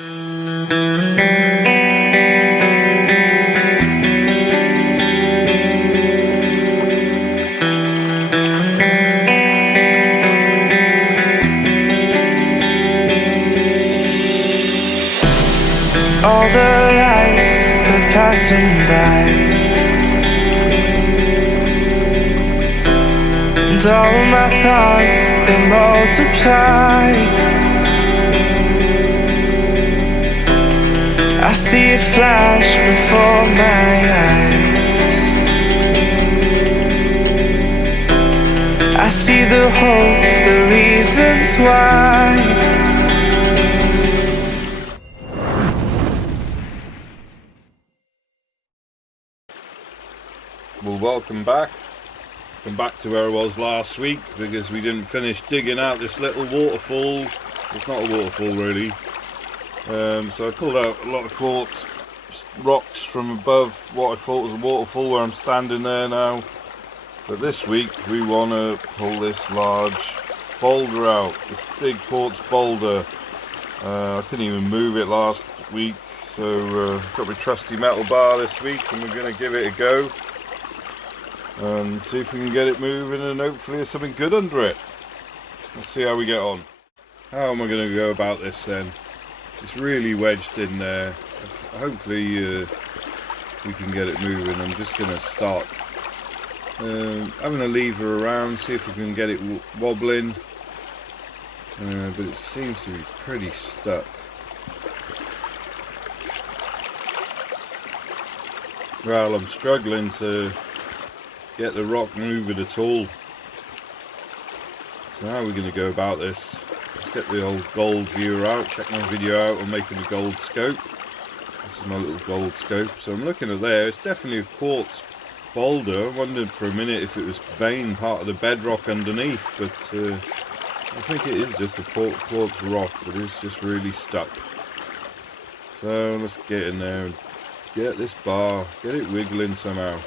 All the lights, they're passing by, and all my thoughts, they multiply. I see it flash before my eyes. I see the hope, the reasons why. Well, welcome back. Come back to where I was last week because we didn't finish digging out this little waterfall. It's not a waterfall really. So I pulled out a lot of quartz rocks from above what I thought was a waterfall where I'm standing there now. But this week we want to pull this large boulder out, this big quartz boulder. I couldn't even move it last week, so got my trusty metal bar this week and we're going to give it a go and see if we can get it moving and hopefully there's something good under it. Let's see how we get on. How am I going to go about this then? It's really wedged in there. Hopefully we can get it moving. I'm just going to start having a lever around, see if we can get it wobbling, but it seems to be pretty stuck. Well, I'm struggling to get the rock moving at all. So how are we going to go about this? Let's get the old gold viewer out, check my video out on making a gold scope. This is my little gold scope. So I'm looking at there, it's definitely a quartz boulder. I wondered for a minute if it was vein, part of the bedrock underneath, but I think it is just a quartz rock, but it's just really stuck. So let's get in there and get this bar, get it wiggling somehow.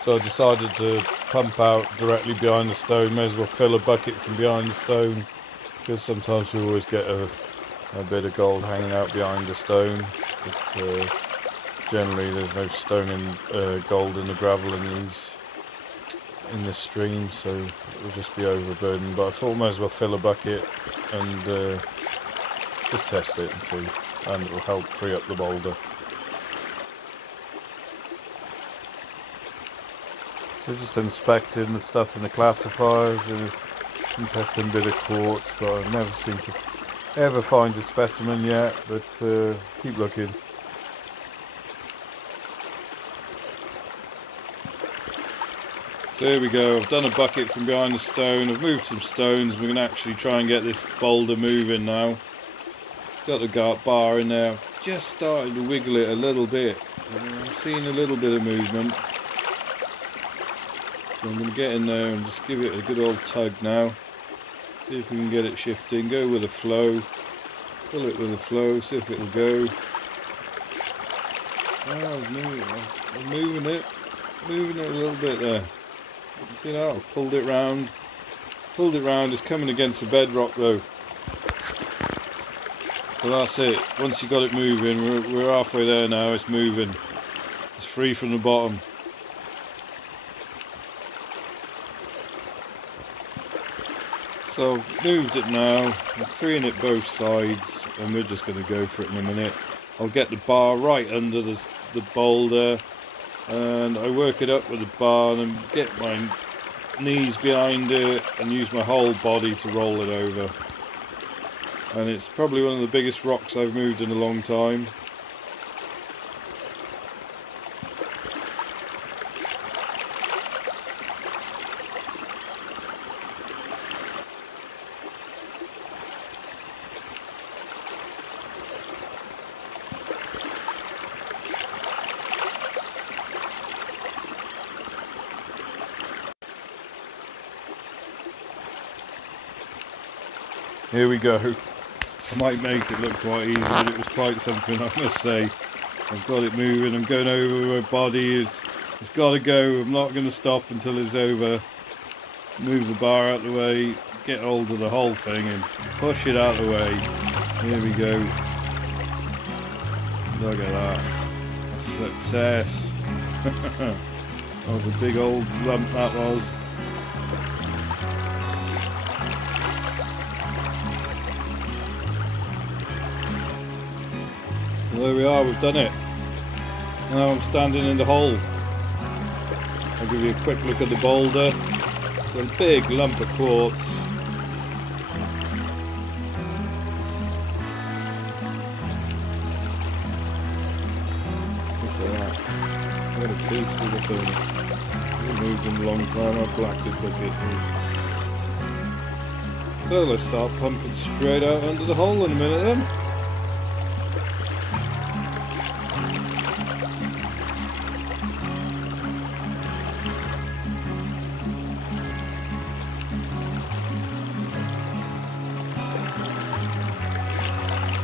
So I decided to pump out directly behind the stone. May as well fill a bucket from behind the stone, because sometimes we always get a bit of gold hanging out behind the stone, but generally there's no stone in gold in the gravel in this stream, so it will just be overburdened. But I thought I may as well fill a bucket and just test it and see, and it will help free up the boulder. So just inspecting the stuff in the classifiers, interesting bit of quartz, but I've never seemed to ever find a specimen yet, but keep looking. So here we go, I've done a bucket from behind the stone, I've moved some stones, we're going to actually try and get this boulder moving now. Got the bar in there, just starting to wiggle it a little bit, I'm seeing a little bit of movement. So I'm going to get in there and just give it a good old tug now. See if we can get it shifting. Go with the flow. Pull it with the flow. See if it'll go. Oh, I'm moving it. Moving it a little bit there. See that? I pulled it round. Pulled it round. It's coming against the bedrock though. So that's it. Once you got it moving, we're halfway there now. It's moving. It's free from the bottom. So I've moved it now, I'm freeing it both sides and we're just going to go for it in a minute. I'll get the bar right under the boulder and I work it up with the bar and get my knees behind it and use my whole body to roll it over. And it's probably one of the biggest rocks I've moved in a long time. Here we go. I might make it look quite easy, but it was quite something, I must say. I've got it moving, I'm going over with my body, it's It's got to go. I'm not going to stop until it's over. Move the bar out of the way, get hold of the whole thing and push it out of the way. Here we go. Look at that. A success. That was a big old lump, that was. So there we are, we've done it. Now I'm standing in the hole. I'll give you a quick look at the boulder. It's a big lump of quartz. Look at that. What a beast of a thing. I've moved them a long time, how black this bucket is. So let's start pumping straight out under the hole in a minute then.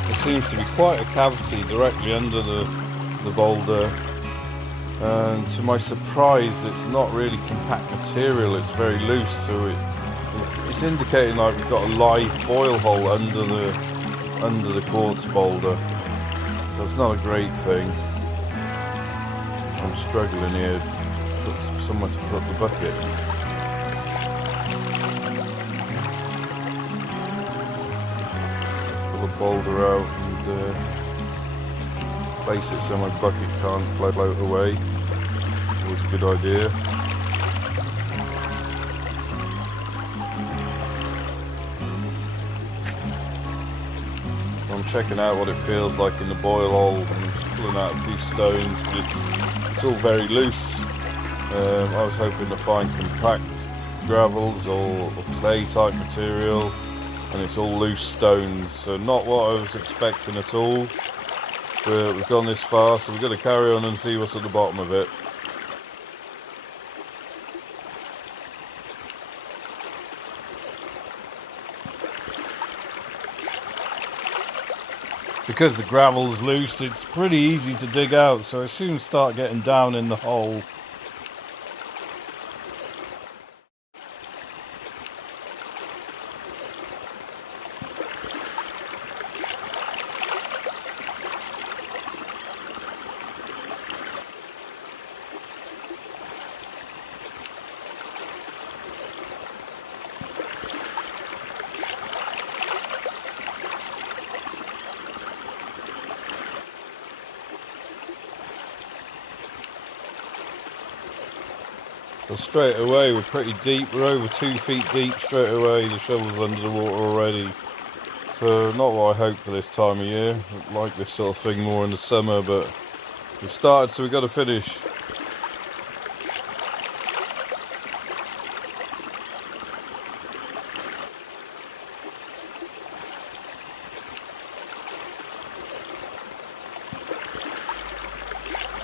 There seems to be quite a cavity directly under the boulder, and to my surprise it's not really compact material, it's very loose, so it's indicating like we've got a live boil hole under the quartz boulder, so it's not a great thing. I'm struggling here to put somewhere to put the bucket. Pull the boulder out and place it so my bucket can't float away. Always a good idea. I'm checking out what it feels like in the boil hole, and I'm just pulling out a few stones, but it's all very loose. I was hoping to find compact gravels or clay type material, and it's all loose stones, so not what I was expecting at all. But we've gone this far, so we've got to carry on and see what's at the bottom of it. Because the gravel's loose, it's pretty easy to dig out, so I soon start getting down in the hole. So straight away we're pretty deep, we're over 2 feet deep straight away, the shovel's under the water already. So not what I hope for this time of year. I like this sort of thing more in the summer, but we've started, so we've got to finish.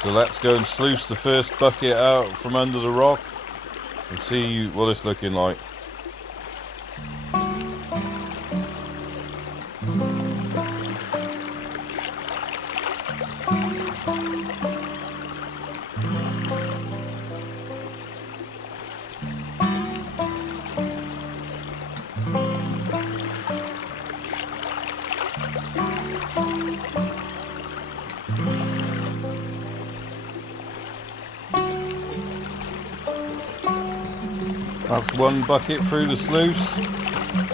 So let's go and sluice the first bucket out from under the rock and see what it's looking like. That's one bucket through the sluice,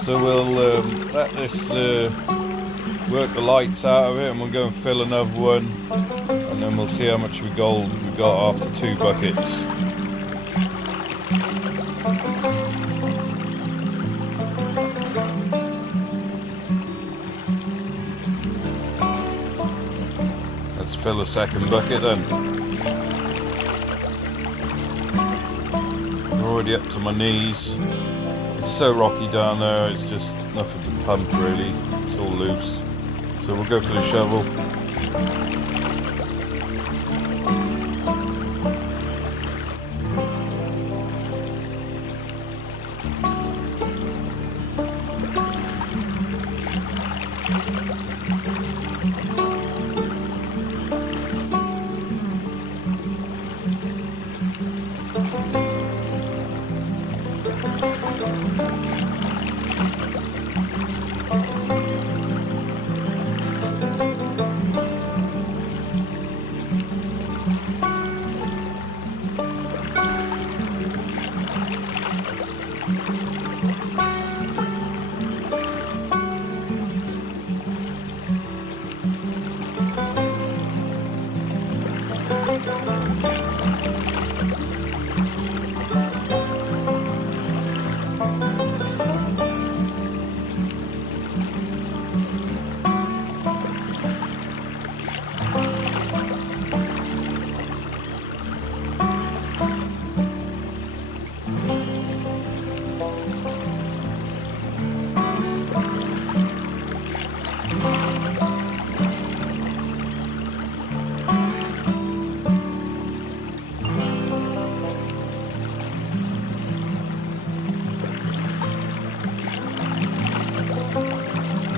so we'll let this work the lights out of it, and we'll go and fill another one, and then we'll see how much we got after 2 buckets. Let's fill a second bucket then. Already up to my knees. It's so rocky down there, it's just nothing to pump really, it's all loose. So we'll go for the shovel.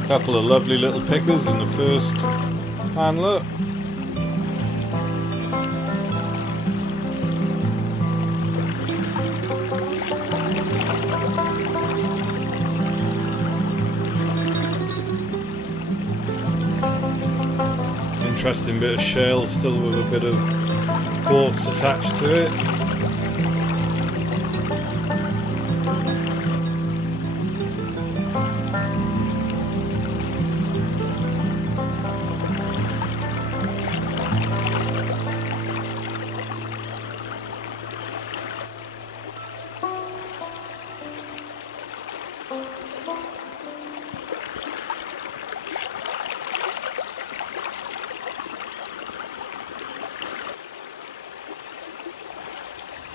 Couple of lovely little pickers in the first pan look. Interesting bit of shell still with a bit of quartz attached to it.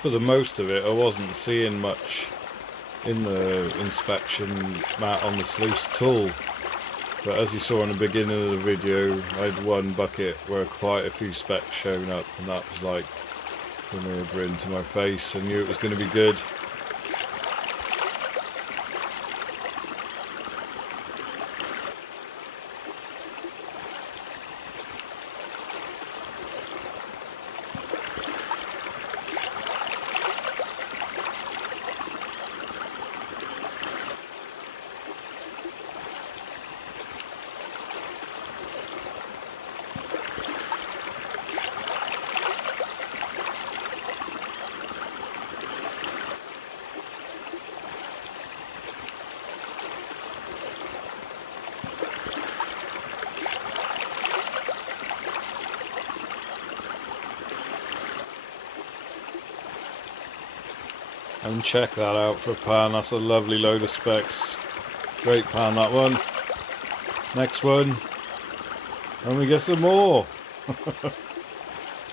For the most of it, I wasn't seeing much in the inspection mat on the sluice at all. But as you saw in the beginning of the video, I had one bucket where quite a few specks shown up, and that was like when they were into my face. I knew it was going to be good. And check that out for a pan. That's a lovely load of specks. Great pan, that one. Next one. And we get some more.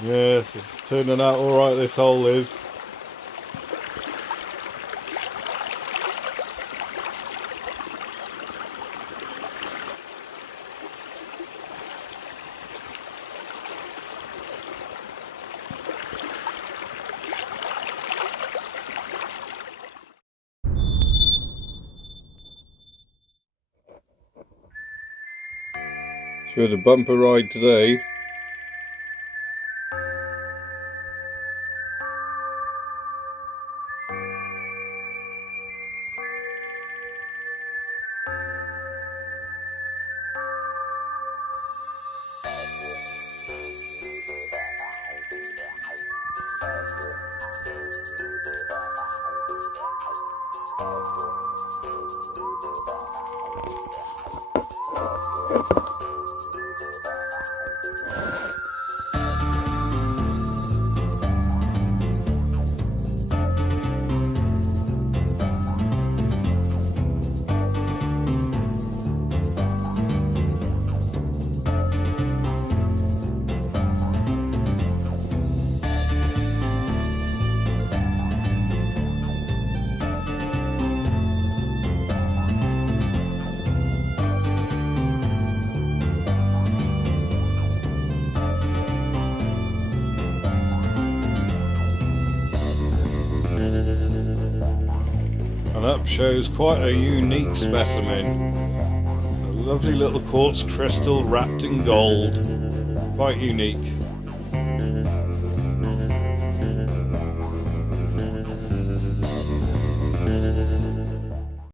Yes, it's turning out alright, this hole is. So we had a bumper ride today. And up shows quite a unique specimen. A lovely little quartz crystal wrapped in gold. Quite unique.